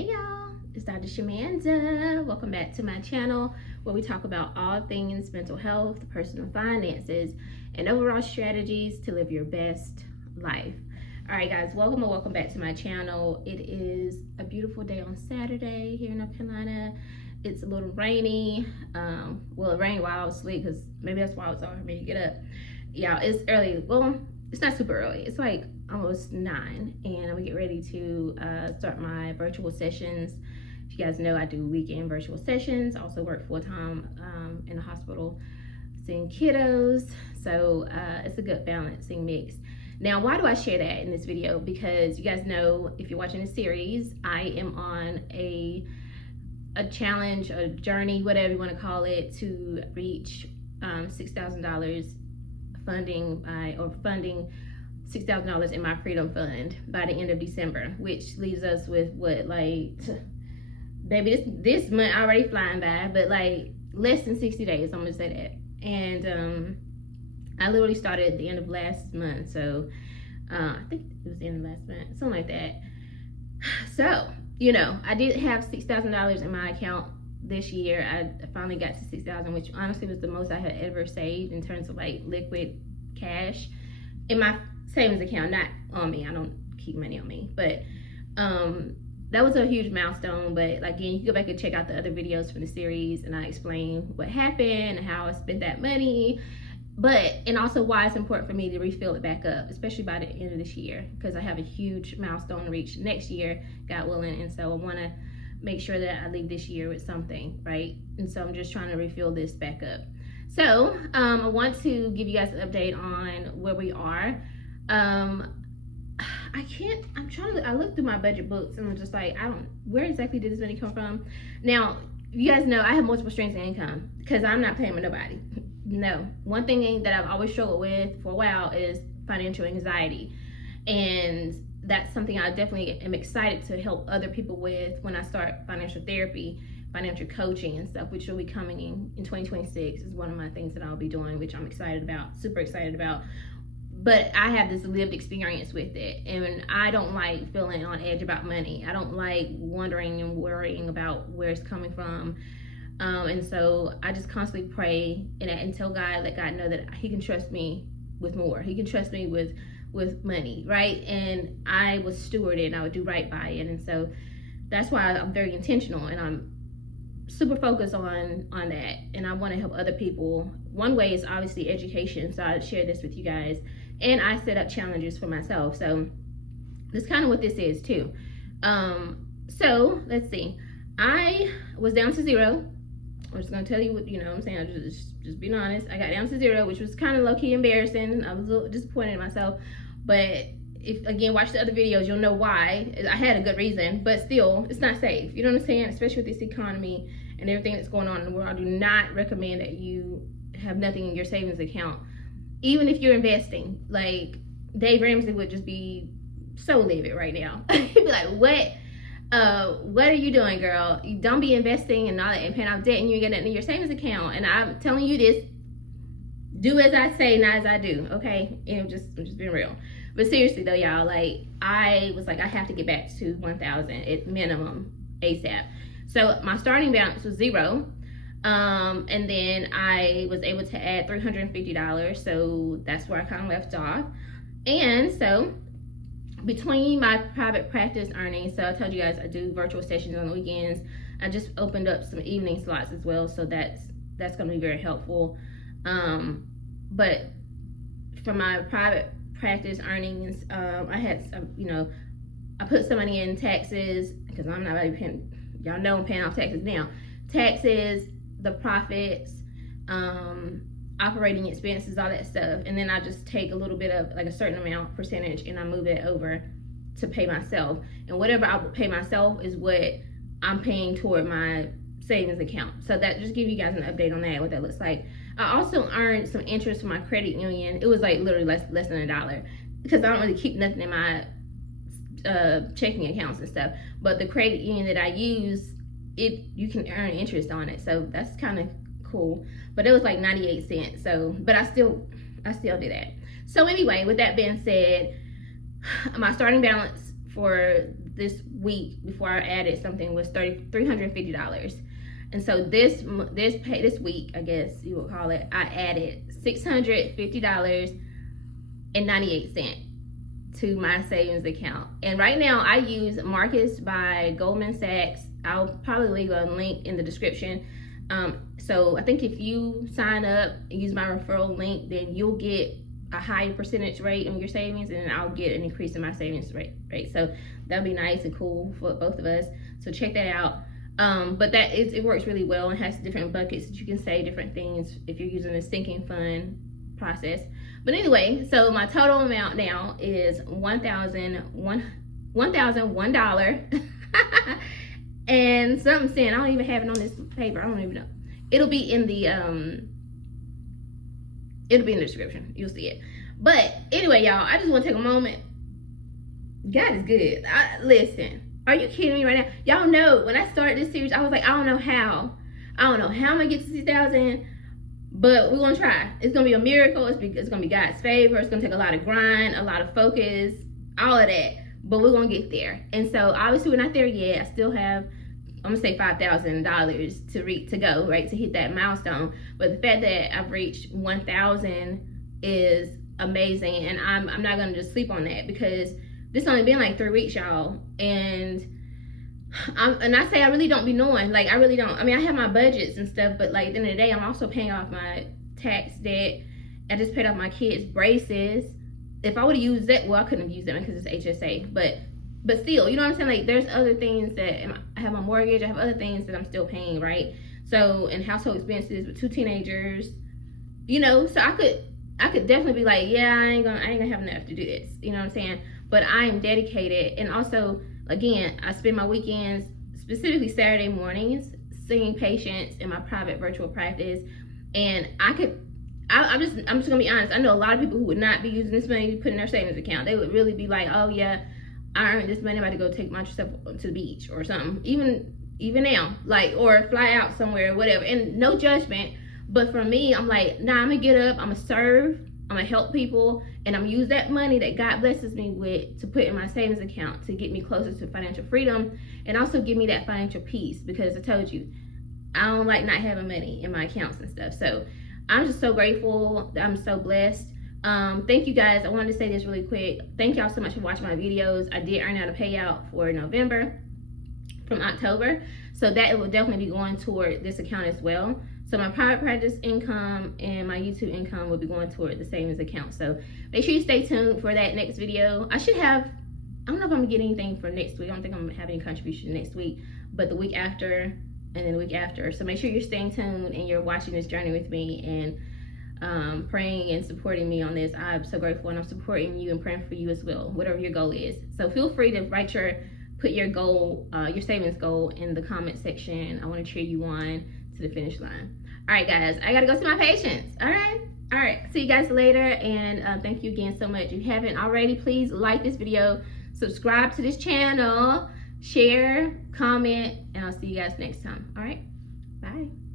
Hey y'all, it's Dr. Shamanda. Welcome back to my channel where we talk about all things mental health, personal finances, and overall strategies to live your best life. All right guys, welcome back to my channel. It is a beautiful day on Saturday here in North Carolina. It's a little rainy. Well, it rained while I was asleep because maybe that's why it was hard for me to get up. Yeah, it's early. Well, it's not super early. It's like almost 9, and I'm gonna get ready to start my virtual sessions. If you guys know, I do weekend virtual sessions. I also work full-time in the hospital seeing kiddos, so it's a good balancing mix. Now, why do I share that in this video? Because you guys know, if you're watching the series, I am on a challenge, a journey, whatever you want to call it, to reach $6,000 funding $6,000 in my freedom fund by the end of December, which leaves us with what, like, baby, this month already flying by, but like less than 60 days, I'm gonna say that. And I literally started at the end of last month, so I think it was the end of last month, something like that. So, you know, I did have $6,000 in my account this year. I finally got to 6,000, which honestly was the most I had ever saved in terms of like liquid cash in my savings account, not on me. I don't keep money on me, but that was a huge milestone. But again, you can go back and check out the other videos from the series, and I explain what happened and how I spent that money, and also why it's important for me to refill it back up, especially by the end of this year, because I have a huge milestone to reach next year, God willing. And so I want to make sure that I leave this year with something, right? And so I'm just trying to refill this back up. So I want to give you guys an update on where we are. I looked through my budget books and I'm just like, where exactly did this money come from? Now, you guys know I have multiple streams of income because I'm not paying with nobody. No. One thing that I've always struggled with for a while is financial anxiety. And that's something I definitely am excited to help other people with when I start financial therapy, financial coaching and stuff, which will be coming in 2026 is one of my things that I'll be doing, which I'm excited about, super excited about. But I have this lived experience with it, and I don't like feeling on edge about money. I don't like wondering and worrying about where it's coming from. And so I just constantly pray and tell God, let God know that he can trust me with more. He can trust me with money, right? And I was stewarded and I would do right by it. And so that's why I'm very intentional, and I'm super focused on that. And I want to help other people. One way is obviously education, so I share this with you guys. And I set up challenges for myself. So that's kind of what this is too. So let's see. I was down to 0. I'm just gonna tell you what, you know what I'm saying, I'm just being honest. I got down to 0, which was kind of low-key embarrassing. I was a little disappointed in myself. But if, again, watch the other videos, you'll know why. I had a good reason, but still, it's not safe. You know what I'm saying? Especially with this economy and everything that's going on in the world. I do not recommend that you have nothing in your savings account. Even if you're investing, like Dave Ramsey would just be so livid right now. He'd be like, what are you doing, girl? You don't be investing and all that and paying off debt and you ain't got nothing in your savings account. And I'm telling you this, do as I say, not as I do, okay? And I'm just being real. But seriously though, y'all, like I was like, I have to get back to 1,000 at minimum ASAP. So my starting balance was 0. And then I was able to add $350, so that's where I kind of left off. And so between my private practice earnings, so I told you guys I do virtual sessions on the weekends. I just opened up some evening slots as well, so that's going to be very helpful. But for my private practice earnings, I had some, you know, I put some money in taxes because I'm not really paying. Y'all know I'm paying off taxes now. Taxes, the profits, operating expenses, all that stuff. And then I just take a little bit of like a certain amount percentage and I move it over to pay myself. And whatever I pay myself is what I'm paying toward my savings account. So that just give you guys an update on that, what that looks like. I also earned some interest from my credit union. It was like literally less than $1 because I don't really keep nothing in my checking accounts and stuff. But the credit union that I use, you can earn interest on it, so that's kind of cool. But it was like 98 cents, so but I still do that. So anyway, with that being said, my starting balance for this week before I added something was $350. And so this week, I guess you would call it, I added $650.98 to my savings account. And right now I use Marcus by Goldman Sachs. I'll probably leave a link in the description. So I think if you sign up and use my referral link, then you'll get a higher percentage rate on your savings, and I'll get an increase in my savings rate. So that'll be nice and cool for both of us. So check that out. But it works really well and has different buckets that you can save different things if you're using the sinking fund process. But anyway, so my total amount now is $1,001 and something cent. I don't even have it on this paper. I don't even know. It'll be in the description. You'll see it. But anyway, y'all, I just want to take a moment. God is good. Listen. Are you kidding me right now? Y'all know when I started this series, I was like, I don't know how I'm gonna get to 6,000, but we're gonna try. It's gonna be a miracle. It's gonna be God's favor. It's gonna take a lot of grind, a lot of focus, all of that, but we're gonna get there. And so obviously we're not there yet. I still have, I'm gonna say $5,000 to go, right, to hit that milestone. But the fact that I've reached 1,000 is amazing, and I'm not gonna just sleep on that, because this only been like 3 weeks, y'all, and I say I really don't be knowing, like I really don't. I mean, I have my budgets and stuff, but like at the end of the day, I'm also paying off my tax debt. I just paid off my kids' braces. If I would have used that, well, I couldn't have used them because it's HSA, but still, you know what I'm saying? Like there's other things that I have my mortgage, I have other things that I'm still paying, right? So, and household expenses with 2 teenagers, you know, so I could definitely be like, yeah, I ain't gonna have enough to do this, you know what I'm saying? But I am dedicated. And also, again, I spend my weekends, specifically Saturday mornings, seeing patients in my private virtual practice. And I'm just gonna be honest. I know a lot of people who would not be using this money to put in their savings account. They would really be like, oh yeah, I earned this money, I'm about to go take myself to the beach or something. Even now, like, or fly out somewhere or whatever. And no judgment, but for me, I'm like, nah, I'm gonna get up, I'm gonna serve, I'm gonna help people, and I'm gonna use that money that God blesses me with to put in my savings account to get me closer to financial freedom, and also give me that financial peace, because I told you, I don't like not having money in my accounts and stuff. So I'm just so grateful. I'm so blessed. Thank you guys. I wanted to say this really quick. Thank y'all so much for watching my videos. I did earn out a payout for November from October, so that will definitely be going toward this account as well. So my private practice income and my YouTube income will be going toward the savings account. So make sure you stay tuned for that next video. I don't know if I'm gonna get anything for next week. I don't think I'm gonna have any contribution next week, but the week after, and then the week after. So make sure you're staying tuned and you're watching this journey with me and praying and supporting me on this. I'm so grateful, and I'm supporting you and praying for you as well, whatever your goal is. So feel free to put your goal, your savings goal in the comment section. I want to cheer you on to the finish line. All right, guys, I gotta go see my patients. All right, see you guys later, and thank you again so much. If you haven't already, please like this video, subscribe to this channel, share, comment, and I'll see you guys next time. All right, bye.